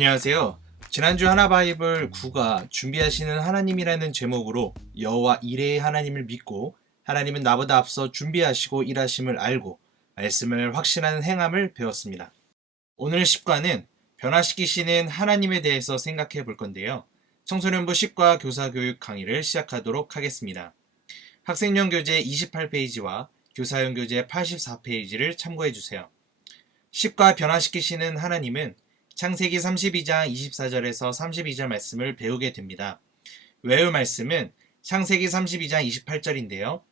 안녕하세요. 지난주 하나바이블 9가 준비하시는 하나님이라는 제목으로 여호와 이레의 하나님을 믿고 하나님은 나보다 앞서 준비하시고 일하심을 알고 말씀을 확신하는 행함을 배웠습니다. 오늘 10과는 변화시키시는 하나님에 대해서 생각해 볼 건데요. 청소년부 10과 교사교육 강의를 시작하도록 하겠습니다. 학생용 교재 28페이지와 교사용 교재 84페이지를 참고해 주세요. 10과 변화시키시는 하나님은 창세기 32장 24절에서 32절 말씀을 배우게 됩니다. 외울 말씀은 창세기 32장 28절인데요.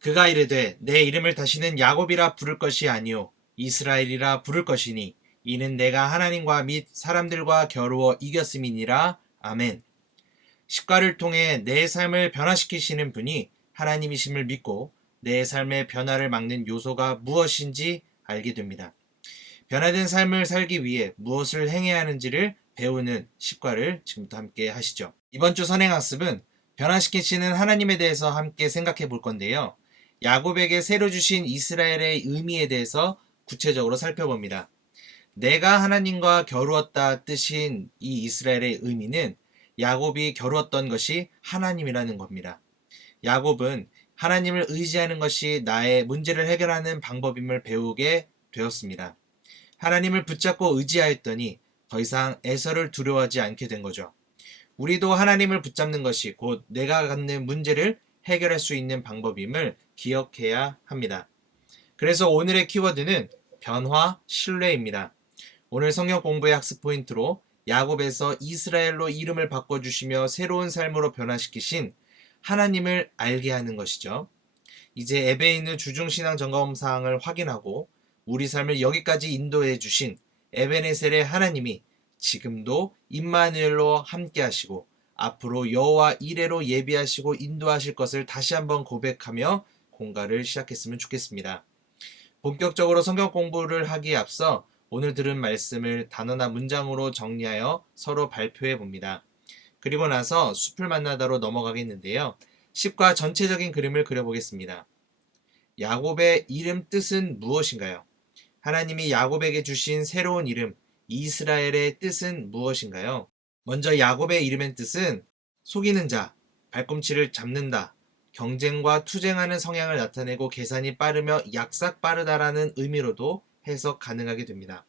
그가 이르되 내 이름을 다시는 야곱이라 부를 것이 아니요 이스라엘이라 부를 것이니 이는 내가 하나님과 및 사람들과 겨루어 이겼음이니라. 아멘. 10과를 통해 내 삶을 변화시키시는 분이 하나님이심을 믿고 내 삶의 변화를 막는 요소가 무엇인지 알게 됩니다. 변화된 삶을 살기 위해 무엇을 행해야 하는지를 배우는 10과를 지금부터 함께 하시죠. 이번 주 선행학습은 변화시키시는 하나님에 대해서 함께 생각해 볼 건데요. 야곱에게 새로 주신 이스라엘의 의미에 대해서 구체적으로 살펴봅니다. 내가 하나님과 겨루었다 뜻인 이 이스라엘의 의미는 야곱이 겨루었던 것이 하나님이라는 겁니다. 야곱은 하나님을 의지하는 것이 나의 문제를 해결하는 방법임을 배우게 되었습니다. 하나님을 붙잡고 의지하였더니 더 이상 에서를 두려워하지 않게 된 거죠. 우리도 하나님을 붙잡는 것이 곧 내가 갖는 문제를 해결할 수 있는 방법임을 기억해야 합니다. 그래서 오늘의 키워드는 변화, 신뢰입니다. 오늘 성경 공부의 학습 포인트로 야곱에서 이스라엘로 이름을 바꿔주시며 새로운 삶으로 변화시키신 하나님을 알게 하는 것이죠. 이제 에베인의 주중신앙 점검사항을 확인하고 우리 삶을 여기까지 인도해 주신 에베네셀의 하나님이 지금도 임마누엘로 함께 하시고 앞으로 여호와 이레로 예비하시고 인도하실 것을 다시 한번 고백하며 공가를 시작했으면 좋겠습니다. 본격적으로 성경 공부를 하기에 앞서 오늘 들은 말씀을 단어나 문장으로 정리하여 서로 발표해 봅니다. 그리고 나서 숲을 만나다로 넘어가겠는데요. 10과 전체적인 그림을 그려보겠습니다. 야곱의 이름 뜻은 무엇인가요? 하나님이 야곱에게 주신 새로운 이름 이스라엘의 뜻은 무엇인가요? 먼저 야곱의 이름의 뜻은 속이는 자, 발꿈치를 잡는다, 경쟁과 투쟁하는 성향을 나타내고 계산이 빠르며 약삭 빠르다라는 의미로도 해석 가능하게 됩니다.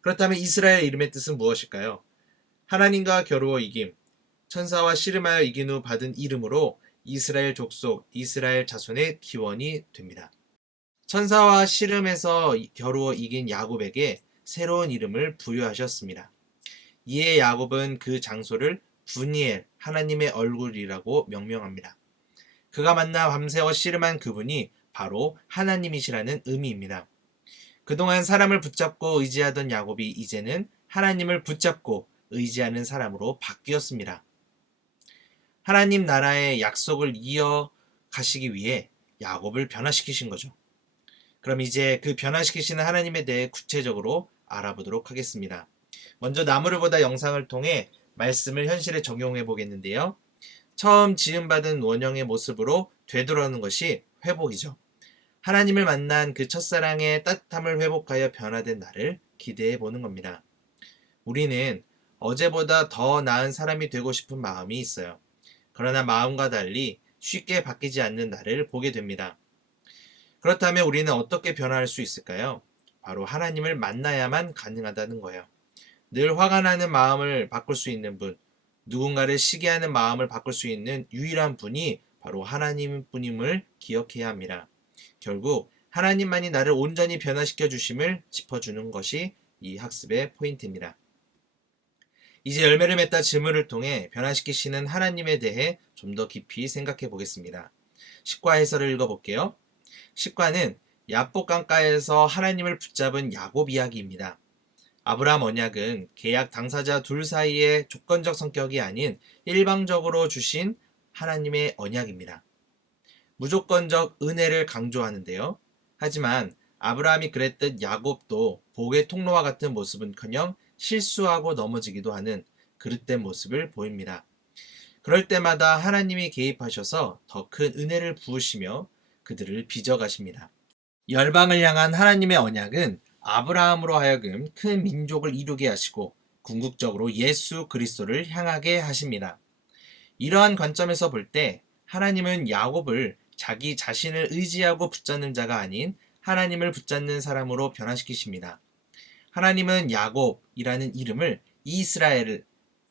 그렇다면 이스라엘 이름의 뜻은 무엇일까요? 하나님과 겨루어 이김, 천사와 씨름하여 이긴 후 받은 이름으로 이스라엘 족속, 이스라엘 자손의 기원이 됩니다. 천사와 씨름에서 겨루어 이긴 야곱에게 새로운 이름을 부여하셨습니다. 이에 야곱은 그 장소를 분이엘, 하나님의 얼굴이라고 명명합니다. 그가 만나 밤새워 씨름한 그분이 바로 하나님이시라는 의미입니다. 그동안 사람을 붙잡고 의지하던 야곱이 이제는 하나님을 붙잡고 의지하는 사람으로 바뀌었습니다. 하나님 나라의 약속을 이어가시기 위해 야곱을 변화시키신 거죠. 그럼 이제 그 변화시키시는 하나님에 대해 구체적으로 알아보도록 하겠습니다. 먼저 나무를 보다 영상을 통해 말씀을 현실에 적용해 보겠는데요. 처음 지음받은 원형의 모습으로 되돌아오는 것이 회복이죠. 하나님을 만난 그 첫사랑의 따뜻함을 회복하여 변화된 나를 기대해 보는 겁니다. 우리는 어제보다 더 나은 사람이 되고 싶은 마음이 있어요. 그러나 마음과 달리 쉽게 바뀌지 않는 나를 보게 됩니다. 그렇다면 우리는 어떻게 변화할 수 있을까요? 바로 하나님을 만나야만 가능하다는 거예요. 늘 화가 나는 마음을 바꿀 수 있는 분, 누군가를 시기하는 마음을 바꿀 수 있는 유일한 분이 바로 하나님뿐임을 기억해야 합니다. 결국 하나님만이 나를 온전히 변화시켜 주심을 짚어주는 것이 이 학습의 포인트입니다. 이제 열매를 맺다 질문을 통해 변화시키시는 하나님에 대해 좀 더 깊이 생각해 보겠습니다. 10과 해설을 읽어볼게요. 10과는 야복 강가에서 하나님을 붙잡은 야곱 이야기입니다. 아브라함 언약은 계약 당사자 둘 사이의 조건적 성격이 아닌 일방적으로 주신 하나님의 언약입니다. 무조건적 은혜를 강조하는데요. 하지만 아브라함이 그랬듯 야곱도 복의 통로와 같은 모습은커녕 실수하고 넘어지기도 하는 그릇된 모습을 보입니다. 그럴 때마다 하나님이 개입하셔서 더 큰 은혜를 부으시며 그들을 빚어가십니다. 열방을 향한 하나님의 언약은 아브라함으로 하여금 큰 민족을 이루게 하시고 궁극적으로 예수 그리스도를 향하게 하십니다. 이러한 관점에서 볼 때 하나님은 야곱을 자기 자신을 의지하고 붙잡는 자가 아닌 하나님을 붙잡는 사람으로 변화시키십니다. 하나님은 야곱이라는 이름을 이스라엘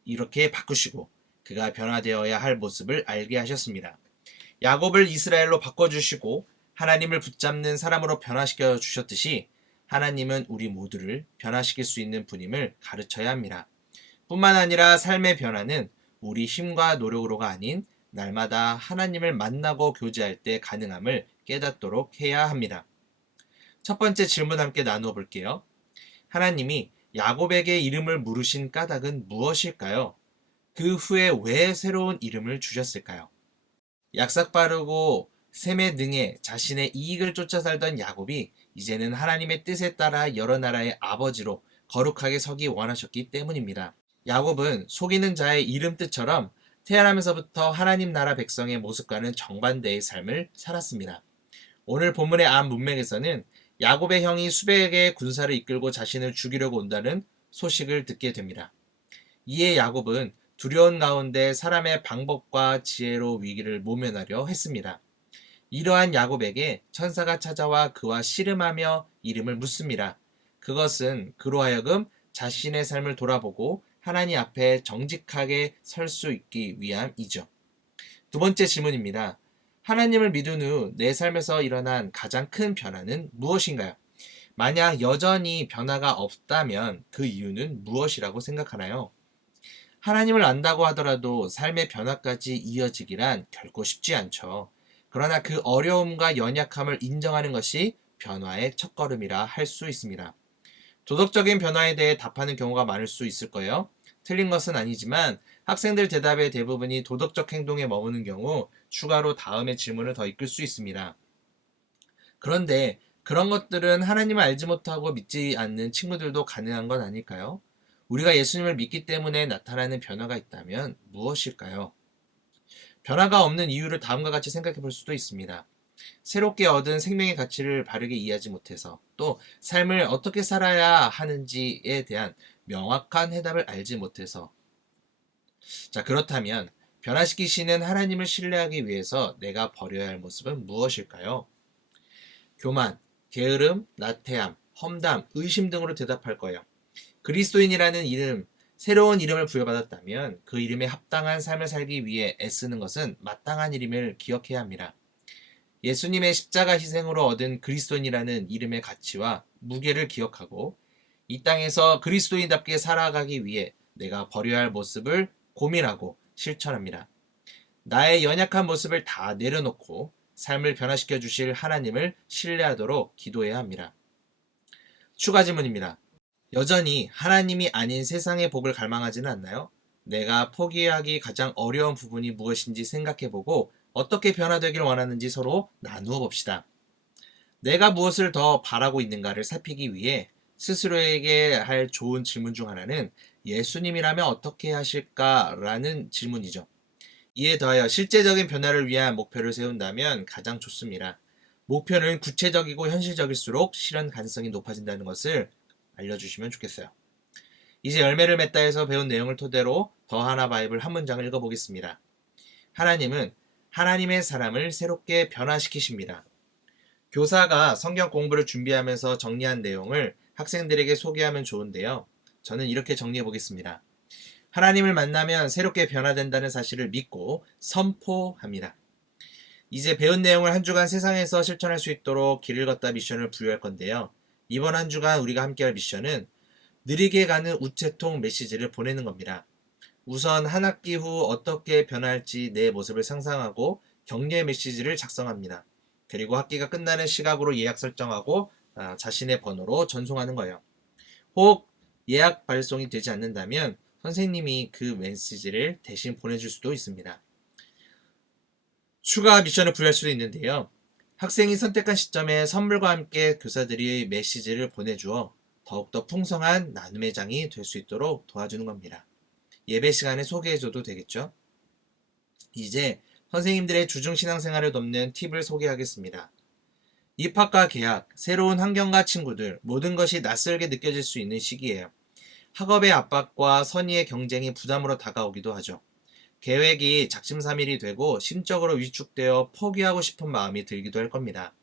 이렇게 바꾸시고 그가 변화되어야 할 모습을 알게 하셨습니다. 야곱을 이스라엘로 바꿔주시고 하나님을 붙잡는 사람으로 변화시켜 주셨듯이 하나님은 우리 모두를 변화시킬 수 있는 분임을 가르쳐야 합니다. 뿐만 아니라 삶의 변화는 우리 힘과 노력으로가 아닌 날마다 하나님을 만나고 교제할 때 가능함을 깨닫도록 해야 합니다. 첫 번째 질문 함께 나누어 볼게요. 하나님이 야곱에게 이름을 물으신 까닭은 무엇일까요? 그 후에 왜 새로운 이름을 주셨을까요? 약삭빠르고 셈에 능해 자신의 이익을 쫓아 살던 야곱이 이제는 하나님의 뜻에 따라 여러 나라의 아버지로 거룩하게 서기 원하셨기 때문입니다. 야곱은 속이는 자의 이름 뜻처럼 태어나면서부터 하나님 나라 백성의 모습과는 정반대의 삶을 살았습니다. 오늘 본문의 앞 문맥에서는 야곱의 형이 수백의 군사를 이끌고 자신을 죽이려고 온다는 소식을 듣게 됩니다. 이에 야곱은 두려운 가운데 사람의 방법과 지혜로 위기를 모면하려 했습니다. 이러한 야곱에게 천사가 찾아와 그와 씨름하며 이름을 묻습니다. 그것은 그로 하여금 자신의 삶을 돌아보고 하나님 앞에 정직하게 설 수 있기 위함이죠. 두 번째 질문입니다. 하나님을 믿은 후 내 삶에서 일어난 가장 큰 변화는 무엇인가요? 만약 여전히 변화가 없다면 그 이유는 무엇이라고 생각하나요? 하나님을 안다고 하더라도 삶의 변화까지 이어지기란 결코 쉽지 않죠. 그러나 그 어려움과 연약함을 인정하는 것이 변화의 첫걸음이라 할 수 있습니다. 도덕적인 변화에 대해 답하는 경우가 많을 수 있을 거예요. 틀린 것은 아니지만 학생들 대답의 대부분이 도덕적 행동에 머무는 경우 추가로 다음의 질문을 더 이끌 수 있습니다. 그런데 그런 것들은 하나님을 알지 못하고 믿지 않는 친구들도 가능한 건 아닐까요? 우리가 예수님을 믿기 때문에 나타나는 변화가 있다면 무엇일까요? 변화가 없는 이유를 다음과 같이 생각해 볼 수도 있습니다. 새롭게 얻은 생명의 가치를 바르게 이해하지 못해서, 또 삶을 어떻게 살아야 하는지에 대한 명확한 해답을 알지 못해서. 자, 그렇다면 변화시키시는 하나님을 신뢰하기 위해서 내가 버려야 할 모습은 무엇일까요? 교만, 게으름, 나태함, 험담, 의심 등으로 대답할 거예요. 그리스도인이라는 이름, 새로운 이름을 부여받았다면 그 이름에 합당한 삶을 살기 위해 애쓰는 것은 마땅한 일임을 기억해야 합니다. 예수님의 십자가 희생으로 얻은 그리스도인이라는 이름의 가치와 무게를 기억하고 이 땅에서 그리스도인답게 살아가기 위해 내가 버려야 할 모습을 고민하고 실천합니다. 나의 연약한 모습을 다 내려놓고 삶을 변화시켜 주실 하나님을 신뢰하도록 기도해야 합니다. 추가 질문입니다. 여전히 하나님이 아닌 세상의 복을 갈망하지는 않나요? 내가 포기하기 가장 어려운 부분이 무엇인지 생각해보고 어떻게 변화되길 원하는지 서로 나누어 봅시다. 내가 무엇을 더 바라고 있는가를 살피기 위해 스스로에게 할 좋은 질문 중 하나는 예수님이라면 어떻게 하실까라는 질문이죠. 이에 더하여 실제적인 변화를 위한 목표를 세운다면 가장 좋습니다. 목표는 구체적이고 현실적일수록 실현 가능성이 높아진다는 것을 알려주시면 좋겠어요. 이제 열매를 맺다에서 배운 내용을 토대로 더 하나 바이블 한 문장을 읽어보겠습니다. 하나님은 하나님의 사람을 새롭게 변화시키십니다. 교사가 성경 공부를 준비하면서 정리한 내용을 학생들에게 소개하면 좋은데요. 저는 이렇게 정리해 보겠습니다. 하나님을 만나면 새롭게 변화된다는 사실을 믿고 선포합니다. 이제 배운 내용을 한 주간 세상에서 실천할 수 있도록 길을 걷다 미션을 부여할 건데요. 이번 한 주간 우리가 함께할 미션은 느리게 가는 우체통 메시지를 보내는 겁니다. 우선 한 학기 후 어떻게 변할지 내 모습을 상상하고 격려 메시지를 작성합니다. 그리고 학기가 끝나는 시각으로 예약 설정하고 자신의 번호로 전송하는 거예요. 혹 예약 발송이 되지 않는다면 선생님이 그 메시지를 대신 보내줄 수도 있습니다. 추가 미션을 부여할 수도 있는데요. 학생이 선택한 시점에 선물과 함께 교사들이 메시지를 보내주어 더욱더 풍성한 나눔의 장이 될 수 있도록 도와주는 겁니다. 예배 시간에 소개해줘도 되겠죠? 이제 선생님들의 주중 신앙생활을 돕는 팁을 소개하겠습니다. 입학과 개학, 새로운 환경과 친구들, 모든 것이 낯설게 느껴질 수 있는 시기예요. 학업의 압박과 선의의 경쟁이 부담으로 다가오기도 하죠. 계획이 작심삼일이 되고 심적으로 위축되어 포기하고 싶은 마음이 들기도 할 겁니다.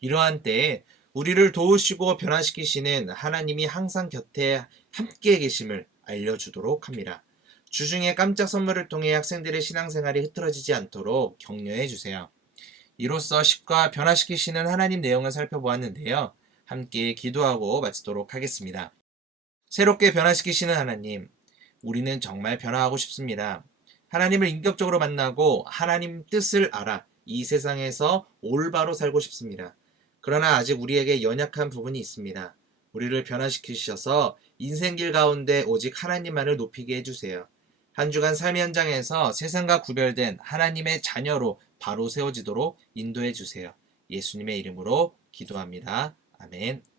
이러한 때에 우리를 도우시고 변화시키시는 하나님이 항상 곁에 함께 계심을 알려주도록 합니다. 주중에 깜짝 선물을 통해 학생들의 신앙생활이 흐트러지지 않도록 격려해 주세요. 이로써 십과 변화시키시는 하나님 내용을 살펴보았는데요. 함께 기도하고 마치도록 하겠습니다. 새롭게 변화시키시는 하나님, 우리는 정말 변화하고 싶습니다. 하나님을 인격적으로 만나고 하나님 뜻을 알아 이 세상에서 올바로 살고 싶습니다. 그러나 아직 우리에게 연약한 부분이 있습니다. 우리를 변화시키셔서 인생길 가운데 오직 하나님만을 높이게 해주세요. 한 주간 삶의 현장에서 세상과 구별된 하나님의 자녀로 바로 세워지도록 인도해 주세요. 예수님의 이름으로 기도합니다. 아멘.